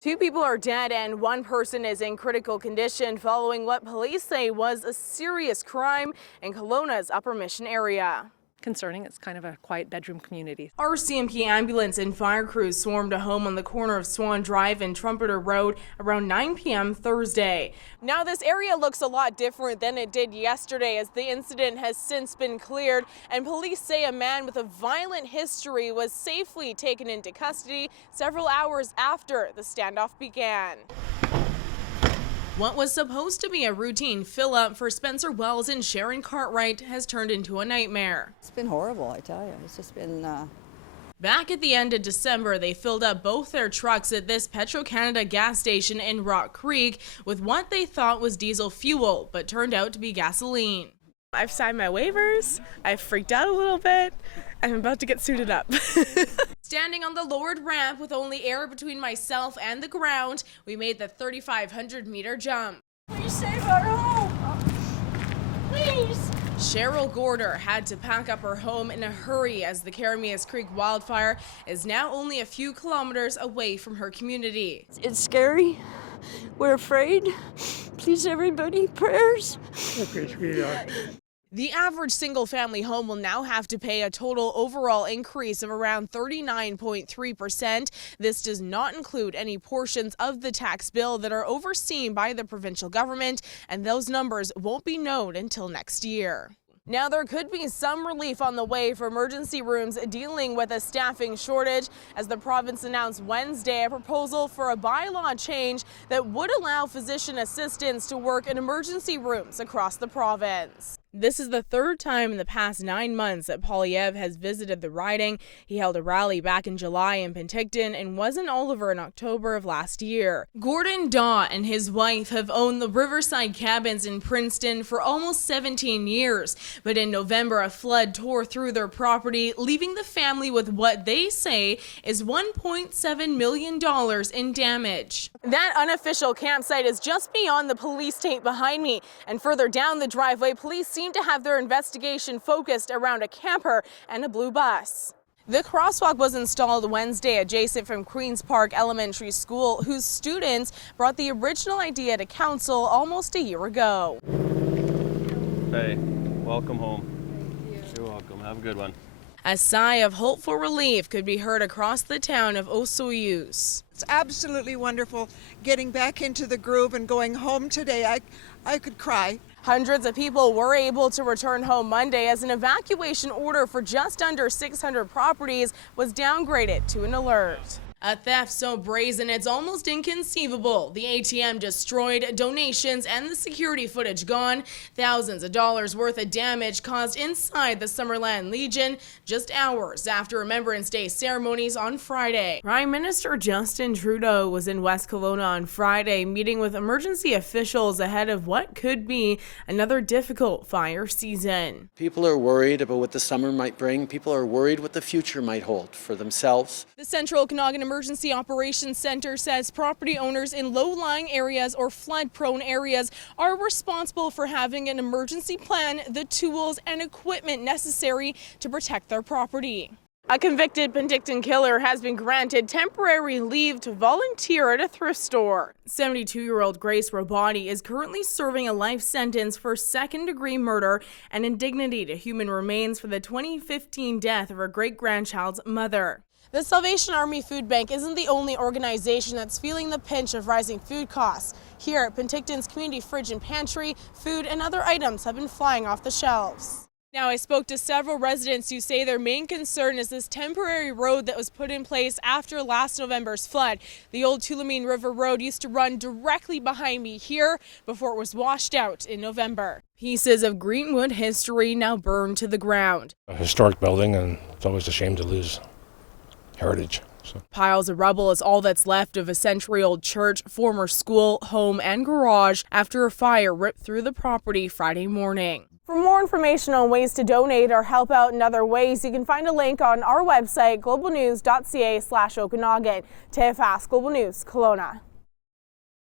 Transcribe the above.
Two people are dead and one person is in critical condition following what police say was a serious crime in Kelowna's Upper Mission area. Concerning. It's kind of a quiet bedroom community. RCMP ambulance and fire crews swarmed a home on the corner of Swan Drive and Trumpeter Road around 9 p.m. Thursday. Now this area looks a lot different than it did yesterday, as the incident has since been cleared, and police say a man with a violent history was safely taken into custody several hours after the standoff began. What was supposed to be a routine fill-up for Spencer Wells and Sharon Cartwright has turned into a nightmare. It's been horrible, I tell you. It's just been... Back at the end of December, they filled up both their trucks at this Petro-Canada gas station in Rock Creek with what they thought was diesel fuel, but turned out to be gasoline. I've signed my waivers. I've freaked out a little bit. I'm about to get suited up. Standing on the lowered ramp with only air between myself and the ground, we made the 3,500-meter jump. Please save our home. Please. Cheryl Gorder had to pack up her home in a hurry as the Karamias Creek wildfire is now only a few kilometers away from her community. It's scary. We're afraid. Please, everybody, prayers. Okay, sweetheart. The average single-family home will now have to pay a total overall increase of around 39.3%. This does not include any portions of the tax bill that are overseen by the provincial government, and those numbers won't be known until next year. Now, there could be some relief on the way for emergency rooms dealing with a staffing shortage, as the province announced Wednesday a proposal for a bylaw change that would allow physician assistants to work in emergency rooms across the province. This is the third time in the past 9 months that Poilievre has visited the riding. He held a rally back in July in Penticton and was in Oliver in October of last year. Gordon Daw and his wife have owned the Riverside Cabins in Princeton for almost 17 years. But in November, a flood tore through their property, leaving the family with what they say is $1.7 million in damage. That unofficial campsite is just beyond the police tape behind me. And further down the driveway, police seem to have their investigation focused around a camper and a blue bus. The crosswalk was installed Wednesday adjacent from Queen's Park Elementary School, whose students brought the original idea to council almost a year ago. Hey, welcome home. You're welcome. Have a good one. A sigh of hopeful relief could be heard across the town of Osoyoos. It's absolutely wonderful getting back into the groove and going home today. I could cry. Hundreds of people were able to return home Monday as an evacuation order for just under 600 properties was downgraded to an alert. A theft so brazen it's almost inconceivable. The ATM destroyed, donations and the security footage gone. Thousands of dollars worth of damage caused inside the Summerland Legion just hours after Remembrance Day ceremonies on Friday. Prime Minister Justin Trudeau was in West Kelowna on Friday meeting with emergency officials ahead of what could be another difficult fire season. People are worried about what the summer might bring. People are worried what the future might hold for themselves. The Central Okanagan Emergency Operations Center says property owners in low-lying areas or flood-prone areas are responsible for having an emergency plan, the tools and equipment necessary to protect their property. A convicted Penticton killer has been granted temporary leave to volunteer at a thrift store. 72-year-old Grace Robati is currently serving a life sentence for second-degree murder and indignity to human remains for the 2015 death of her great-grandchild's mother. The Salvation Army Food Bank isn't the only organization that's feeling the pinch of rising food costs. Here at Penticton's Community Fridge and Pantry, food and other items have been flying off the shelves. Now, I spoke to several residents who say their main concern is this temporary road that was put in place after last November's flood. The old Tulameen River Road used to run directly behind me here before it was washed out in November. Pieces of Greenwood history now burned to the ground. A historic building, and it's always a shame to lose heritage. Piles of rubble is all that's left of a century-old church, former school, home, and garage after a fire ripped through the property Friday morning. For more information on ways to donate or help out in other ways, you can find a link on our website, globalnews.ca/Okanagan. TFS Global News, Kelowna.